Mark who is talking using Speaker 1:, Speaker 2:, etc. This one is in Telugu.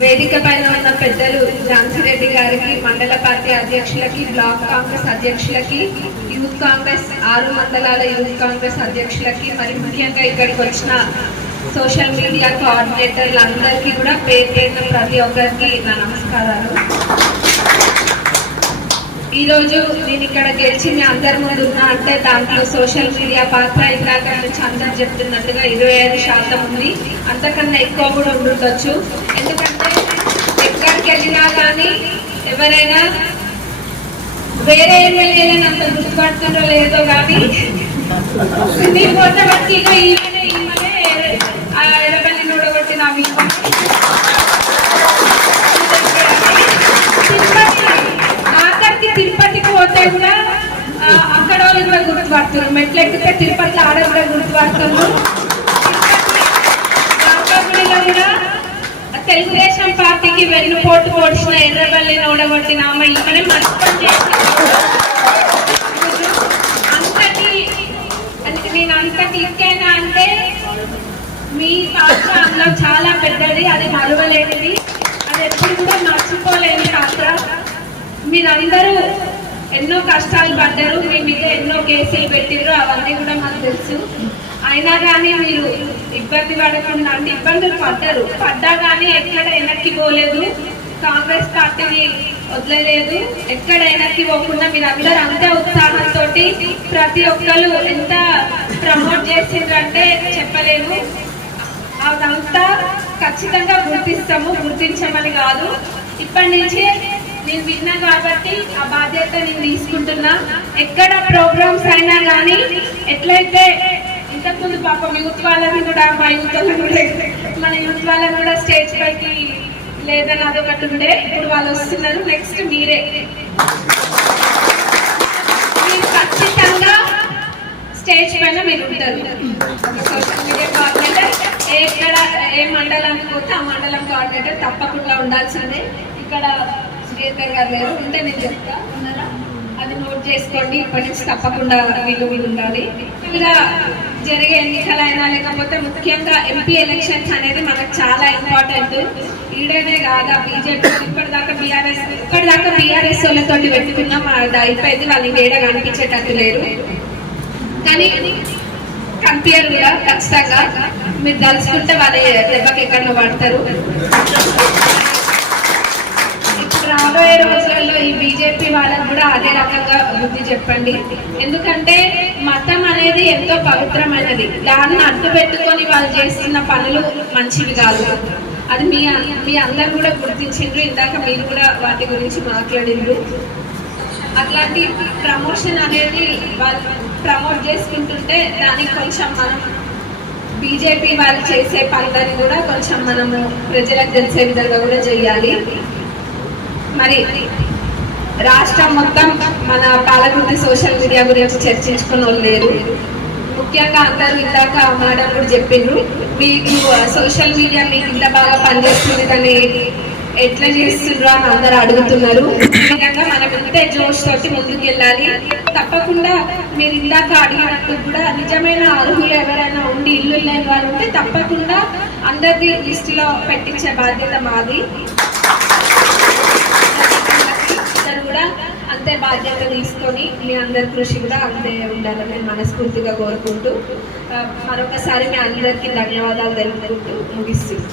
Speaker 1: వేదిక పైన ఉన్న పెద్దలు ఝాన్సీరెడ్డి గారికి మండల పార్టీ అధ్యక్షులకి బ్లాక్ కాంగ్రెస్ అధ్యక్షులకి యూత్ కాంగ్రెస్ ఆరు మండలాల యూత్ కాంగ్రెస్ అధ్యక్షులకి మరి ముఖ్యంగా ఇక్కడికి వచ్చిన సోషల్ మీడియా కోఆర్డినేటర్లు అందరికీ కూడా పేరు పేరున ప్రతి ఒక్కరికి నా నమస్కారాలు. ఈరోజు నేను ఇక్కడ గెలిచి మీ అందరి ముందు ఉన్నా అంటే దాంట్లో సోషల్ మీడియా పాత్ర ఇందాక నుంచి అందరు చెప్తున్నట్టుగా ఇరవై ఐదు శాతం ఉంది. అంతకన్నా ఎక్కువ కూడా ఉండుండొచ్చు ఎందుకంటే ఎవరైనా వేరే ఎమ్మెల్యేలను అంత గుర్తుపడుతుందో లేదో కానీ మీ ఫోటో బట్టి ఈమెనే ఈమెనే ఆ ఎర్రబల్లి నూడగొట్టిన ఆఖరికి తిరుపతికి పోతే కూడా అక్కడ వాళ్ళు కూడా గుర్తుపడుతున్నారు. మెట్లెక్కితే తిరుపతిలో ఆడ కూడా గుర్తుపడుతున్నారు కాకాపుడిలో కూడా తెలుగుదేశం పార్టీకి వెన్నుపోటు పొడిచిన ఎర్రబల్లి ఓడగొట్టిన ఆమె ఈమెనే మంచి అంతటి అంటే నేను అంత క్లిక్కైనా అంటే మీ పాత్ర అందులో చాలా పెద్దది అది మరవలేనిది. అది ఎప్పుడు కూడా మర్చిపోలేని పాత్ర. మీరందరూ ఎన్నో కష్టాలు పడ్డారు మీ మీద ఎన్నో కేసులు పెట్టిర్రు అవన్నీ కూడా మాకు తెలుసు. అయినా కానీ మీరు ఇబ్బంది పడకుండా అంటే ఇబ్బందులు పడ్డారు. పడ్డా కానీ ఎక్కడ వెనక్కి పోలేదు. కాంగ్రెస్ పార్టీని వదలలేదు. ఎక్కడ వెనక్కి పోకుండా మీరు అందరూ అంతే ఉత్సాహంతో ప్రతి ఒక్కరు ఎంత ప్రమోట్ చేసిండ్రంటే చెప్పలేము. అదంతా ఖచ్చితంగా గుర్తిస్తాము గుర్తించమని కాదు. ఇప్పటి నుంచి నేను విన్నా కాబట్టి ఆ బాధ్యత నేను తీసుకుంటున్నా. ఎక్కడ ప్రోగ్రామ్స్ అయినా కానీ ఎట్లయితే ఇంతకుముందు పాపం యూత్ వాళ్ళని కూడా మా యూత్ కూడా మన యూత్ వాళ్ళని కూడా స్టేజ్ పైకి లేదని అదొకటి ఉండే. ఇప్పుడు వాళ్ళు వస్తున్నారు. నెక్స్ట్ మీరే. మీరు ఖచ్చితంగా స్టేజ్ పైన మీరు ఉంటారు. సోషల్ మీడియా కోఆర్డినేటర్ ఎక్కడ ఏ మండలానికి పోతే ఆ మండలం కోఆర్డినేటర్ తప్పకుండా ఉండాల్సిందే. ఇక్కడ శ్రీధర్ గారు లేరు. ఉంటే నేను చెప్తా. ఉన్నారా? అది నోట్ చేసుకోండి. ఇప్పటి నుంచి తప్పకుండా వీళ్ళు వీళ్ళు ఉండాలి. ఇలా జరిగే ఎన్నికలైనా లేకపోతే ముఖ్యంగా ఎంపీ ఎలక్షన్స్ అనేది మనకు చాలా ఇంపార్టెంట్. ఈడనే కాదా బీజేపీ? ఇప్పటిదాకా బీఆర్ఎస్ ఇప్పటిదాకా బీఆర్ఎస్ వాళ్ళతో పెట్టుకున్నాం. అది అయిపోయింది. వాళ్ళు ఏడ కనిపించేటట్టు లేరు. కానీ కనిపించరు కూడా ఖచ్చితంగా మీరు తలుచుకుంటే వాళ్ళ దెబ్బకి ఎక్కడో పడతారు ఇప్పుడు రాబోయే రోజులలో ఈ బీజేపీ వాళ్ళకు కూడా అదే రకంగా బుద్ధి చెప్పండి. ఎందుకంటే మతం అనేది ఎంతో పవిత్రమైనది. దాన్ని అడ్డు పెట్టుకొని వాళ్ళు చేస్తున్న పనులు మంచివి కాదు. అది మీ మీ అందరు కూడా గుర్తించిండ్రు. ఇందాక మీరు కూడా వాటి గురించి మాట్లాడిండ్రు. అట్లాంటి ప్రమోషన్ అనేది వాళ్ళు ప్రమోట్ చేసుకుంటుంటే దానికి కొంచెం మనం బీజేపీ వాళ్ళు చేసే పనులని కూడా కొంచెం మనము ప్రజలకు తెలిసే విధంగా కూడా చేయాలి. మరి రాష్ట్రం మొత్తం మన పాలకుర్తి సోషల్ మీడియా గురించి చర్చించుకున్న వాళ్ళు లేరు. ముఖ్యంగా అందరూ ఇందాక మేడం కూడా చెప్పిండ్రు మీకు సోషల్ మీడియా మీకు ఇంత బాగా పనిచేస్తుంది అనేది ఎట్లా చేస్తుండ్రు అని అందరూ అడుగుతున్నారు. విధంగా మనం ఇంతే జోష్ తోటి ముందుకు వెళ్ళాలి తప్పకుండా మీరు ఇందాక అడిగినట్టు కూడా నిజమైన అర్హులు ఎవరైనా ఉండి ఇల్లు లేని వాళ్ళు ఉంటే తప్పకుండా అందరిది లిస్టులో పెట్టించే బాధ్యత మాది అందరూ కూడా అంతే బాధ్యత తీసుకొని మీ అందరి కృషి కూడా అంతే ఉండాలని నేను మనస్ఫూర్తిగా కోరుకుంటూ మరొకసారి మీ అందరికీ ధన్యవాదాలు తెలుపుకుంటూ ముగిస్తుంది